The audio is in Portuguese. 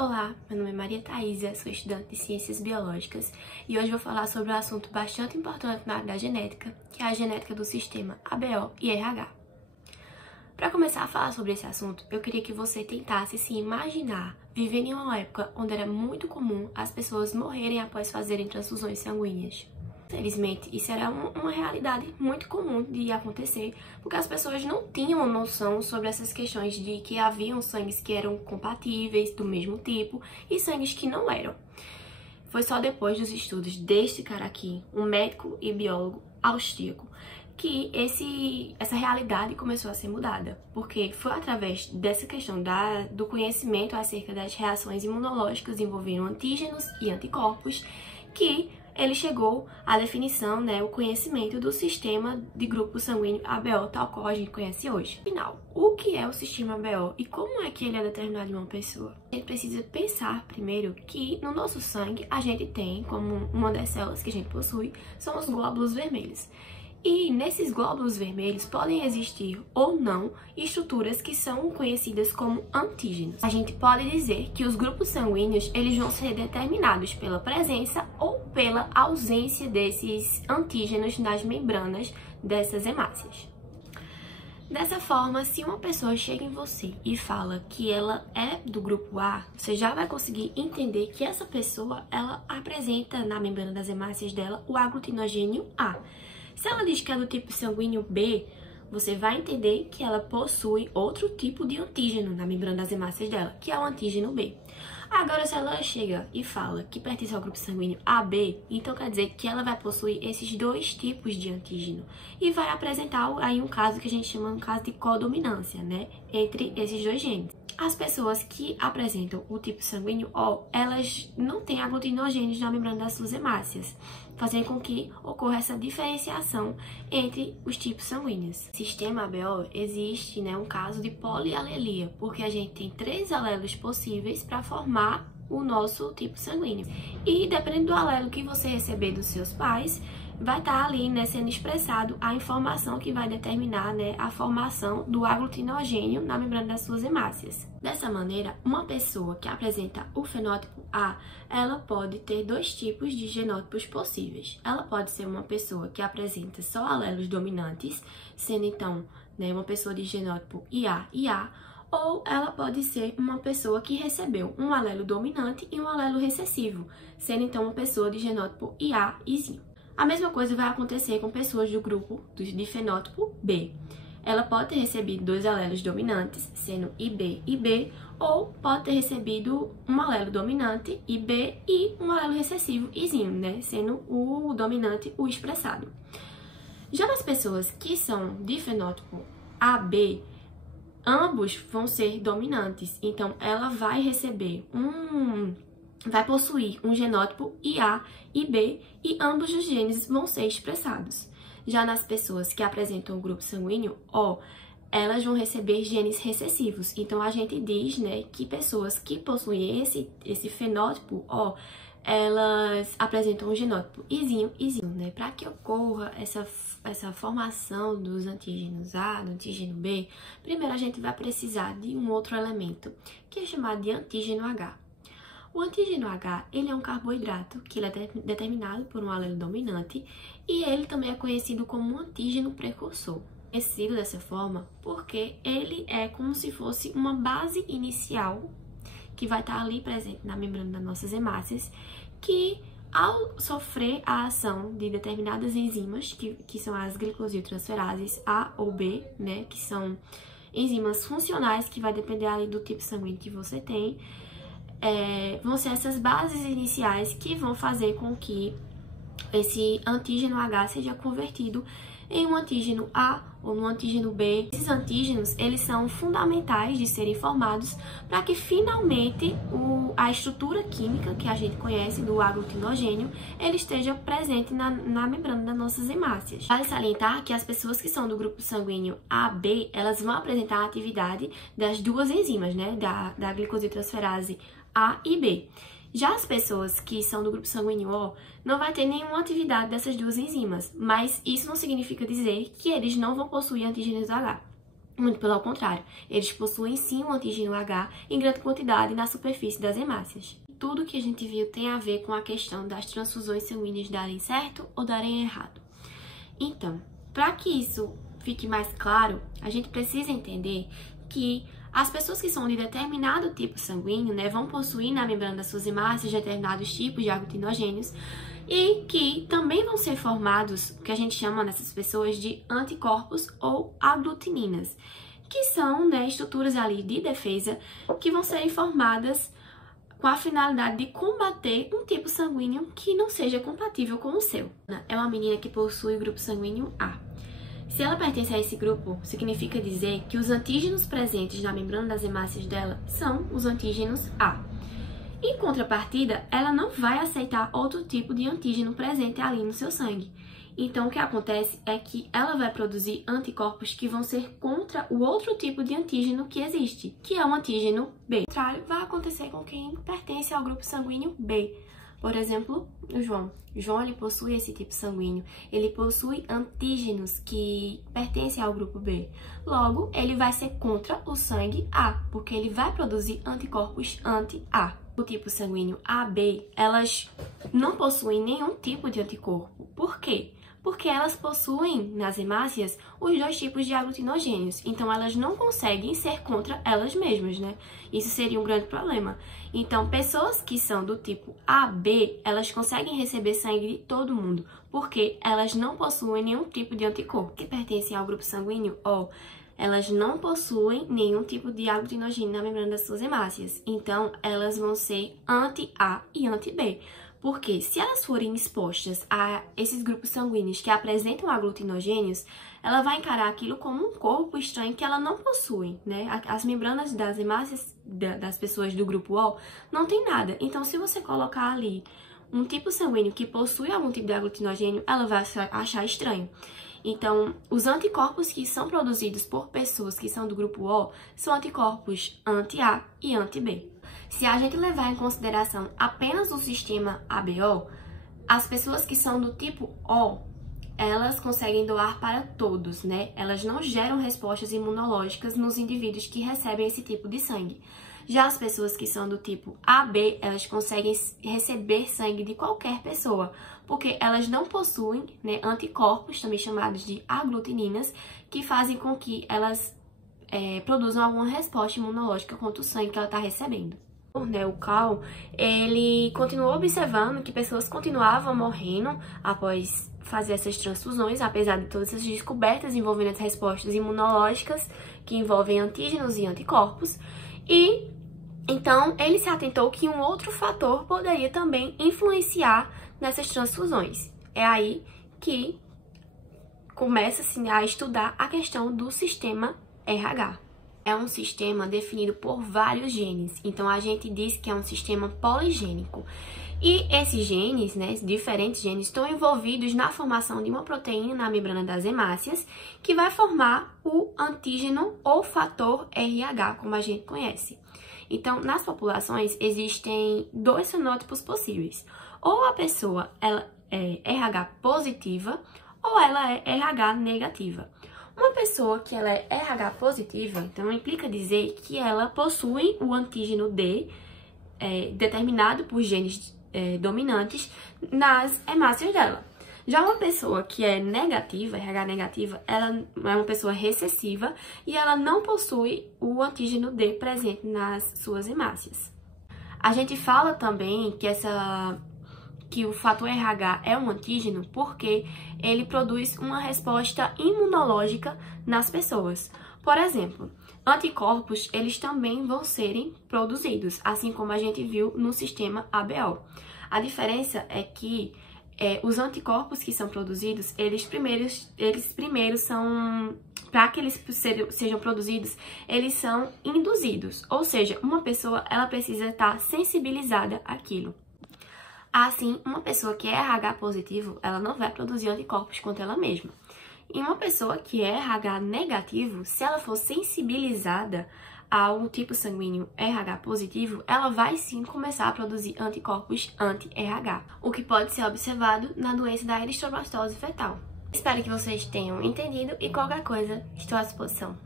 Olá, meu nome é Maria Thaísa, sou estudante de Ciências Biológicas e hoje vou falar sobre um assunto bastante importante na área da genética, que é a genética do sistema ABO e RH. Para começar a falar sobre esse assunto, eu queria que você tentasse se imaginar vivendo em uma época onde era muito comum as pessoas morrerem após fazerem transfusões sanguíneas. Infelizmente, isso era uma realidade muito comum de acontecer, porque as pessoas não tinham noção sobre essas questões de que haviam sangues que eram compatíveis, do mesmo tipo, e sangues que não eram. Foi só depois dos estudos deste cara aqui, um médico e biólogo austríaco, que essa realidade começou a ser mudada, porque foi através dessa questão do conhecimento acerca das reações imunológicas envolvendo antígenos e anticorpos que ele chegou à definição, o conhecimento do sistema de grupo sanguíneo ABO, tal qual a gente conhece hoje. Afinal, o que é o sistema ABO e como é que ele é determinado em uma pessoa? A gente precisa pensar primeiro que no nosso sangue a gente tem, como uma das células que a gente possui, são os glóbulos vermelhos. E nesses glóbulos vermelhos podem existir ou não estruturas que são conhecidas como antígenos. A gente pode dizer que os grupos sanguíneos eles vão ser determinados pela presença ou pela ausência desses antígenos nas membranas dessas hemácias. Dessa forma, se uma pessoa chega em você e fala que ela é do grupo A, você já vai conseguir entender que essa pessoa ela apresenta na membrana das hemácias dela o aglutinogênio A. Se ela diz que é do tipo sanguíneo B, você vai entender que ela possui outro tipo de antígeno na membrana das hemácias dela, que é o antígeno B. Agora, se ela chega e fala que pertence ao grupo sanguíneo AB, então quer dizer que ela vai possuir esses dois tipos de antígeno e vai apresentar aí um caso que a gente chama de caso de codominância, entre esses dois genes. As pessoas que apresentam o tipo sanguíneo O, elas não têm aglutinogênios na membrana das suas hemácias, fazendo com que ocorra essa diferenciação entre os tipos sanguíneos. No sistema ABO existe um caso de polialelia, porque a gente tem 3 alelos possíveis para formar o nosso tipo sanguíneo. E dependendo do alelo que você receber dos seus pais, vai estar ali sendo expressado a informação que vai determinar a formação do aglutinogênio na membrana das suas hemácias. Dessa maneira, uma pessoa que apresenta o fenótipo A, ela pode ter 2 tipos de genótipos possíveis. Ela pode ser uma pessoa que apresenta só alelos dominantes, sendo então uma pessoa de genótipo IA e A, ou ela pode ser uma pessoa que recebeu um alelo dominante e um alelo recessivo, sendo então uma pessoa de genótipo IA e. A mesma coisa vai acontecer com pessoas do grupo de fenótipo B. Ela pode ter recebido 2 alelos dominantes, sendo IB e B, ou pode ter recebido um alelo dominante, IB, e um alelo recessivo, Izinho, sendo o dominante o expressado. Já nas pessoas que são de fenótipo AB, ambos vão ser dominantes, então ela vai possuir um genótipo IA e B e ambos os genes vão ser expressados. Já nas pessoas que apresentam o grupo sanguíneo O, elas vão receber genes recessivos. Então a gente diz que pessoas que possuem esse fenótipo O, elas apresentam um genótipo Izinho. Para que ocorra essa formação dos antígenos A, do antígeno B, primeiro a gente vai precisar de um outro elemento, que é chamado de antígeno H. O antígeno H, ele é um carboidrato que ele é determinado por um alelo dominante e ele também é conhecido como um antígeno precursor. Conhecido dessa forma porque ele é como se fosse uma base inicial que vai estar ali presente na membrana das nossas hemácias, que ao sofrer a ação de determinadas enzimas, que são as glicosiltransferases A ou B, que são enzimas funcionais que vai depender ali do tipo sanguíneo que você tem, vão ser essas bases iniciais que vão fazer com que esse antígeno H seja convertido em um antígeno A ou no antígeno B. Esses antígenos, eles são fundamentais de serem formados para que finalmente a estrutura química que a gente conhece do aglutinogênio, ele esteja presente na membrana das nossas hemácias. Vale salientar que as pessoas que são do grupo sanguíneo AB, elas vão apresentar a atividade das 2 enzimas, da glicosiltransferase A e B. Já as pessoas que são do grupo sanguíneo O não vai ter nenhuma atividade dessas 2 enzimas, mas isso não significa dizer que eles não vão possuir antígenos H. Muito pelo contrário, eles possuem sim o antígeno H em grande quantidade na superfície das hemácias. Tudo que a gente viu tem a ver com a questão das transfusões sanguíneas darem certo ou darem errado. Então, para que isso fique mais claro, a gente precisa entender que as pessoas que são de determinado tipo sanguíneo, vão possuir na membrana das suas hemácias determinados tipos de aglutinogênios e que também vão ser formados, o que a gente chama nessas pessoas de anticorpos ou aglutininas, que são estruturas ali de defesa que vão serem formadas com a finalidade de combater um tipo sanguíneo que não seja compatível com o seu. É uma menina que possui o grupo sanguíneo A. Se ela pertence a esse grupo, significa dizer que os antígenos presentes na membrana das hemácias dela são os antígenos A. Em contrapartida, ela não vai aceitar outro tipo de antígeno presente ali no seu sangue. Então, o que acontece é que ela vai produzir anticorpos que vão ser contra o outro tipo de antígeno que existe, que é o antígeno B. O contrário vai acontecer com quem pertence ao grupo sanguíneo B. Por exemplo, o João. O João, ele possui esse tipo sanguíneo. Ele possui antígenos que pertencem ao grupo B. Logo, ele vai ser contra o sangue A, porque ele vai produzir anticorpos anti-A. O tipo sanguíneo AB, elas não possuem nenhum tipo de anticorpo. Por quê? Porque elas possuem nas hemácias os dois tipos de aglutinogênios, então elas não conseguem ser contra elas mesmas, Isso seria um grande problema. Então, pessoas que são do tipo AB, elas conseguem receber sangue de todo mundo, porque elas não possuem nenhum tipo de anticorpo. Que pertencem ao grupo sanguíneo O, elas não possuem nenhum tipo de aglutinogênio na membrana das suas hemácias, então elas vão ser anti-A e anti-B. Porque se elas forem expostas a esses grupos sanguíneos que apresentam aglutinogênios, ela vai encarar aquilo como um corpo estranho que ela não possui, As membranas das hemácias das pessoas do grupo O não tem nada. Então, se você colocar ali um tipo sanguíneo que possui algum tipo de aglutinogênio, ela vai achar estranho. Então, os anticorpos que são produzidos por pessoas que são do grupo O são anticorpos anti-A e anti-B. Se a gente levar em consideração apenas o sistema ABO, as pessoas que são do tipo O, elas conseguem doar para todos, Elas não geram respostas imunológicas nos indivíduos que recebem esse tipo de sangue. Já as pessoas que são do tipo AB, elas conseguem receber sangue de qualquer pessoa, porque elas não possuem anticorpos, também chamados de aglutininas, que fazem com que elas produzam alguma resposta imunológica contra o sangue que ela está recebendo. O Cal, ele continuou observando que pessoas continuavam morrendo após fazer essas transfusões, apesar de todas essas descobertas envolvendo as respostas imunológicas, que envolvem antígenos e anticorpos, e então ele se atentou que um outro fator poderia também influenciar nessas transfusões. É aí que começa-se a estudar a questão do sistema RH. É um sistema definido por vários genes, então a gente diz que é um sistema poligênico. E esses genes, diferentes genes, estão envolvidos na formação de uma proteína na membrana das hemácias, que vai formar o antígeno ou fator RH, como a gente conhece. Então, nas populações, existem dois fenótipos possíveis. Ou a pessoa ela é RH positiva, ou ela é RH negativa. Uma pessoa que ela é RH positiva, então implica dizer que ela possui o antígeno D, determinado por genes dominantes, nas hemácias dela. Já uma pessoa que é negativa, RH negativa, ela é uma pessoa recessiva e ela não possui o antígeno D presente nas suas hemácias. A gente fala também que o fator RH é um antígeno porque ele produz uma resposta imunológica nas pessoas. Por exemplo, anticorpos, eles também vão serem produzidos, assim como a gente viu no sistema ABO. A diferença é que os anticorpos que são produzidos, eles primeiro são, para que eles sejam produzidos, eles são induzidos. Ou seja, uma pessoa ela precisa estar sensibilizada àquilo. Assim, uma pessoa que é RH positivo, ela não vai produzir anticorpos contra ela mesma. E uma pessoa que é RH negativo, se ela for sensibilizada ao tipo sanguíneo RH positivo, ela vai sim começar a produzir anticorpos anti-RH, o que pode ser observado na doença da eritroblastose fetal. Espero que vocês tenham entendido e qualquer coisa, estou à disposição.